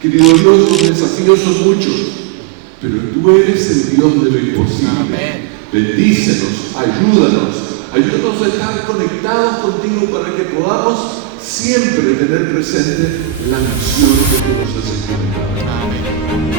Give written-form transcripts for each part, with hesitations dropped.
Querido Dios, los desafíos son muchos, pero tú eres el Dios de lo imposible. Amén. Bendícenos, ayúdanos a estar conectados contigo para que podamos siempre tener presente la misión que tú nos has encomendado. Amén.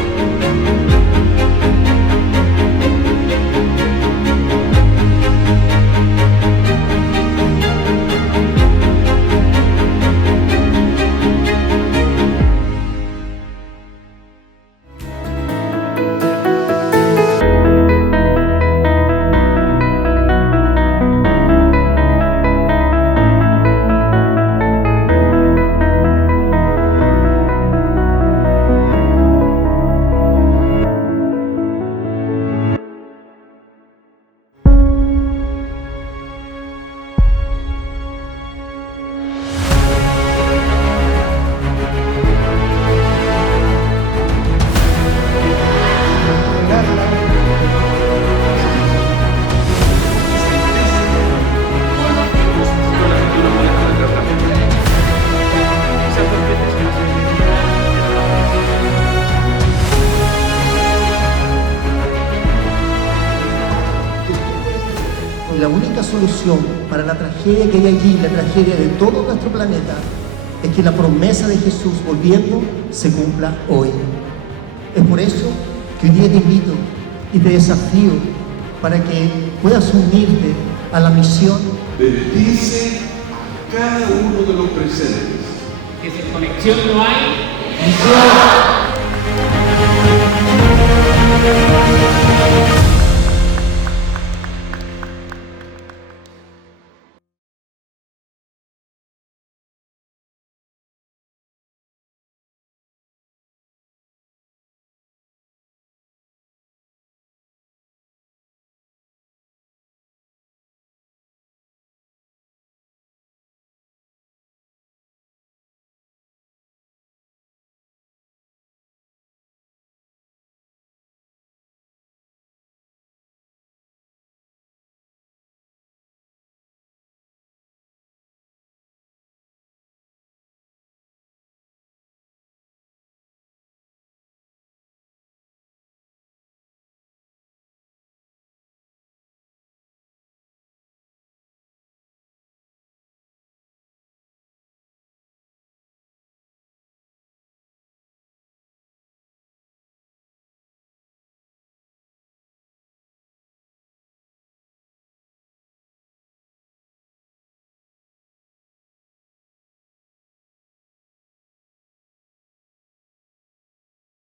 Y la única solución para la tragedia que hay allí, la tragedia de todo nuestro planeta, es que la promesa de Jesús volviendo se cumpla hoy. Es por eso que hoy día te invito y te desafío para que puedas unirte a la misión. Bendice a cada uno de los presentes. Que sin conexión no hay misión.